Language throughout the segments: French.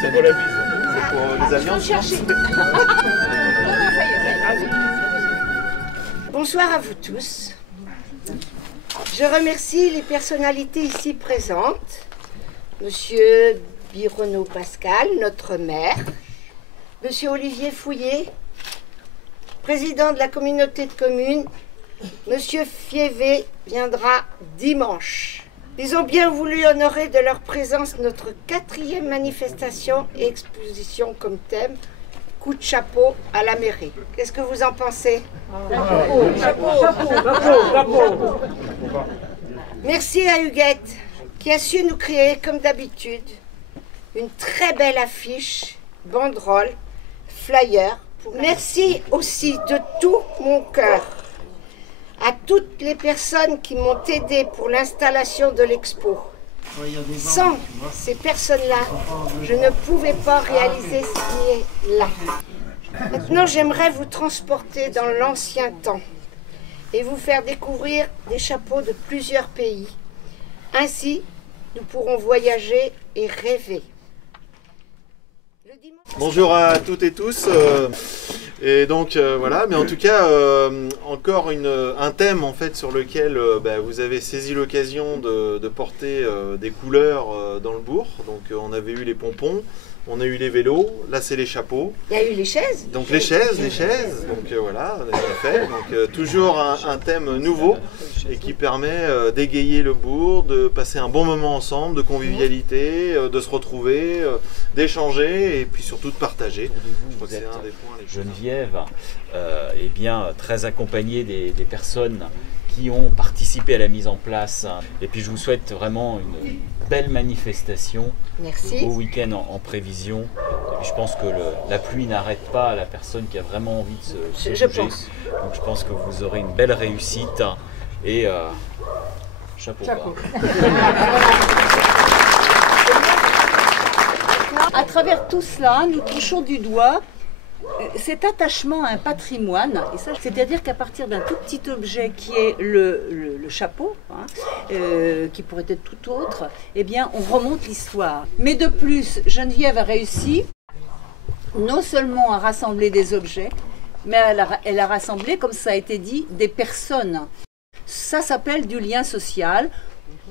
C'est pour la bise. C'est pour les alliances. Bonsoir à vous tous. Je remercie les personnalités ici présentes. Monsieur Bironneau Pascal, notre maire. Monsieur Olivier Fouillet, président de la communauté de communes. Monsieur Fievé viendra dimanche. Ils ont bien voulu honorer de leur présence notre 4e manifestation et exposition comme thème « Coup de chapeau à la mairie ». Qu'est-ce que vous en pensez? Chapeau. Merci à Huguette qui a su nous créer, comme d'habitude, une très belle affiche, banderole, flyer. Merci aussi de tout mon cœur à toutes les personnes qui m'ont aidé pour l'installation de l'expo. Sans ces personnes-là, je ne pouvais pas réaliser ce qui est là. Maintenant, j'aimerais vous transporter dans l'ancien temps et vous faire découvrir des chapeaux de plusieurs pays. Ainsi, nous pourrons voyager et rêver. Bonjour à toutes et tous. Et donc voilà, mais en tout cas, encore un thème en fait sur lequel vous avez saisi l'occasion de porter des couleurs dans le bourg. Donc on avait eu les pompons, on a eu les vélos, là c'est les chapeaux. Il y a eu les chaises. Donc les chaises. Donc voilà, on a bien fait. Donc toujours un thème nouveau et qui permet d'égayer le bourg, de passer un bon moment ensemble, de convivialité, de se retrouver, d'échanger et puis surtout de partager. Je crois que c'est un des points. Geneviève est bien très accompagnée des personnes qui ont participé à la mise en place. Et puis je vous souhaite vraiment une belle manifestation. Merci. Un beau week-end en prévision. Et puis je pense que la pluie n'arrête pas la personne qui a vraiment envie de se bouger. Pense. Donc je pense que vous aurez une belle réussite et chapeau. À travers tout cela, nous touchons du doigt cet attachement à un patrimoine, et ça, c'est-à-dire qu'à partir d'un tout petit objet qui est le chapeau, qui pourrait être tout autre, eh bien, on remonte l'histoire. Mais de plus, Geneviève a réussi non seulement à rassembler des objets, mais elle a rassemblé, comme ça a été dit, des personnes. Ça s'appelle du lien social.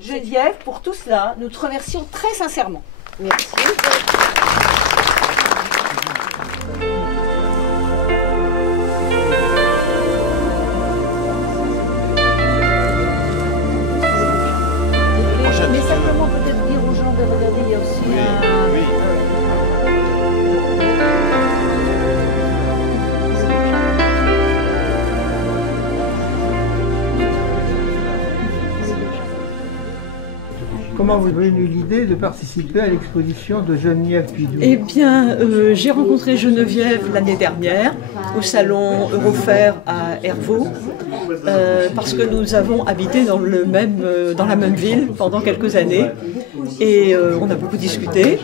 Geneviève, pour tout cela, nous te remercions très sincèrement. Merci. Mais simplement peut-être dire aux gens de regarder, il y a aussi Comment vous est venue l'idée de participer à l'exposition de Geneviève Pidou? Eh bien, j'ai rencontré Geneviève l'année dernière au salon Eurofair à Hervaux, parce que nous avons habité dans la même ville pendant quelques années. Et on a beaucoup discuté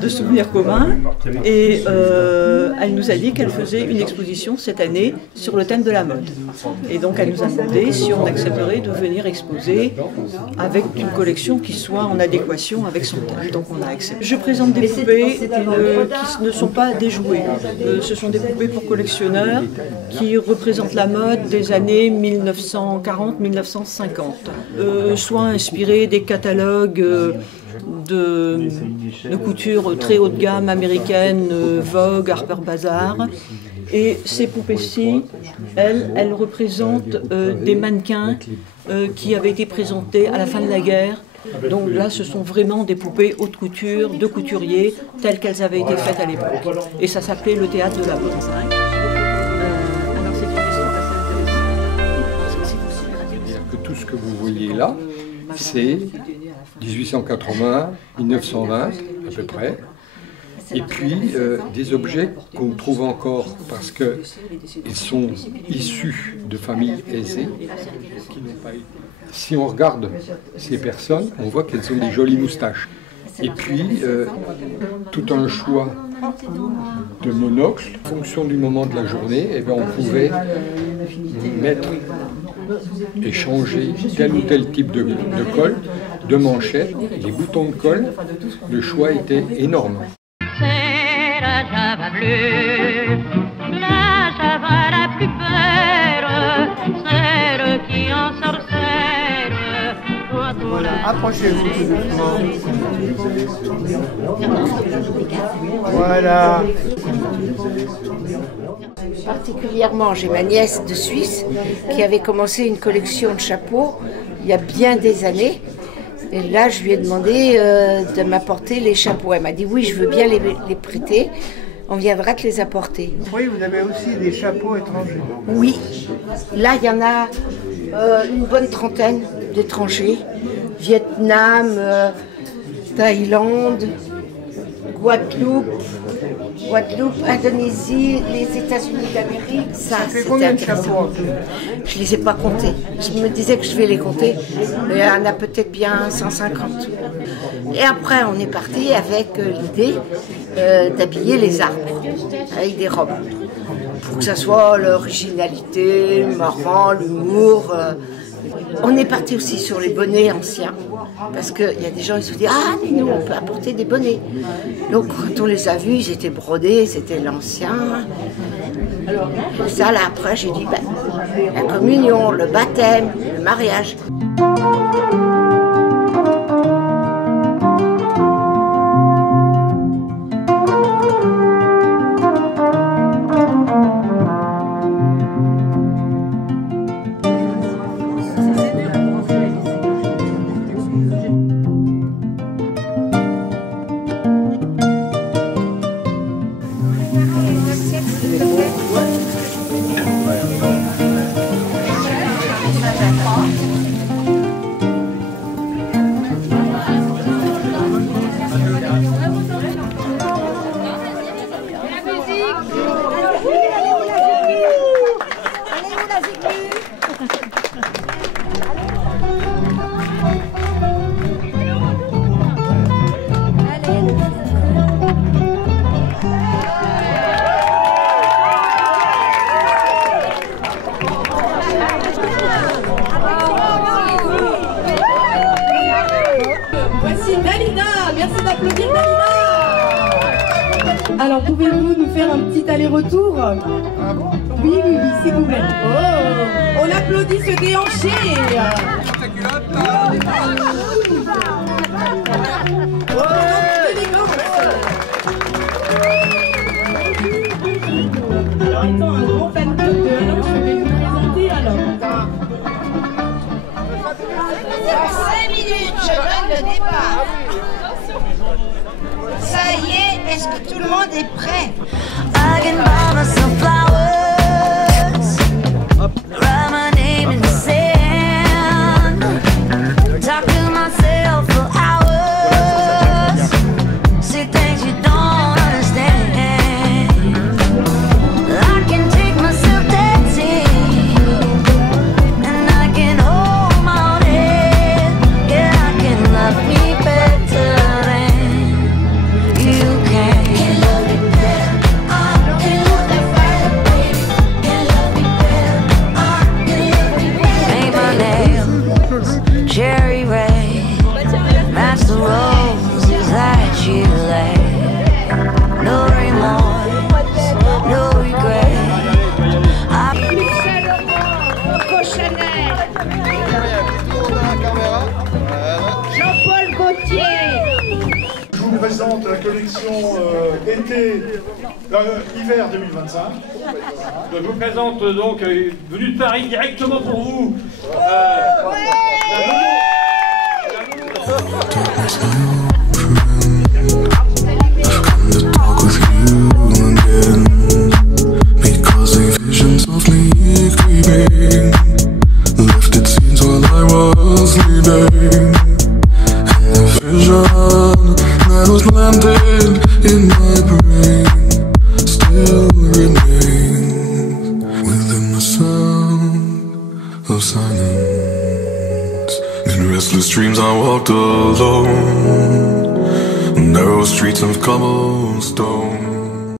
de souvenirs communs. Et elle nous a dit qu'elle faisait une exposition cette année sur le thème de la mode. Et donc elle nous a demandé si on accepterait de venir exposer avec une collection qui soit en adéquation avec son thème. Donc on a accepté. Je présente des poupées qui ne sont pas des jouets. Ce sont des poupées pour collectionneurs qui représentent la mode des années 1940-1950. Soit inspirées des catalogues de couture très haut de gamme américaine, Vogue, Harper Bazaar. Et ces poupées-ci, elles représentent des mannequins qui avaient été présentés à la fin de la guerre. Donc là, ce sont vraiment des poupées haute couture, de couturiers, telles qu'elles avaient été faites à l'époque. Et ça s'appelait le théâtre de la mode. Alors c'est une histoire assez intéressante. C'est-à-dire que tout ce que vous voyez là, c'est 1880, 1920 à peu près. Et puis des objets qu'on trouve encore parce qu'ils sont issus de familles aisées. Si on regarde ces personnes, on voit qu'elles ont des jolies moustaches. Et puis tout un choix de monocles. En fonction du moment de la journée, eh bien, on pouvait mettre et changer tel ou tel type de col, de manchette, les boutons de col. Le choix était énorme. c'est la Java bleue, la Java la plus belle, celle qui en sorcelle. Voilà, approchez-vous tout doucement. Voilà. Particulièrement, j'ai ma nièce de Suisse qui avait commencé une collection de chapeaux il y a bien des années. Et là, je lui ai demandé de m'apporter les chapeaux. Elle m'a dit oui, je veux bien les prêter. On viendra te les apporter. Oui, vous avez aussi des chapeaux étrangers. Oui. Là, il y en a une bonne trentaine d'étrangers. Vietnam, Thaïlande, Guadeloupe, Indonésie, les États-Unis d'Amérique. Ça fait combien de chapeaux? Je ne les ai pas comptés. Je me disais que je vais les compter, mais il y en a peut-être bien 150. Et après, on est parti avec l'idée d'habiller les arbres avec des robes. Pour que ça soit l'originalité, le marrant, l'humour. On est parti aussi sur les bonnets anciens, parce qu'il y a des gens qui se disent « Ah, mais nous, on peut apporter des bonnets ». Donc, quand on les a vus, ils étaient brodés, c'était l'ancien. Et ça, là, après, j'ai dit « La communion, le baptême, le mariage ». Alors, pouvez-vous nous faire un petit aller-retour? Oui, s'il vous plaît. Oh, on applaudit ce déhanché. Alors, étant un grand fan de alors je vais vous présenter alors. Dans 5 minutes, je donne le départ. Ça y est, est-ce que tout le monde est prêt? I can buy myself flowers, write my name in the sand, talk to myself for hours, see things you don't understand. I can take myself dancing, and I can hold my own head. Yeah, I can love me better than you can. Cherry red, match the roses that you laid. No remorse, no regret. Coco Chanel. Jean-Paul Gaultier. Je vous présente la collection hiver 2025. Je vous présente donc, venu de Paris directement pour vous, because a vision softly creeping left its scenes while I was sleeping, and the vision that was planted in my brain still remains within the sound of silence. In restless dreams I walked alone, narrow streets of cobblestone.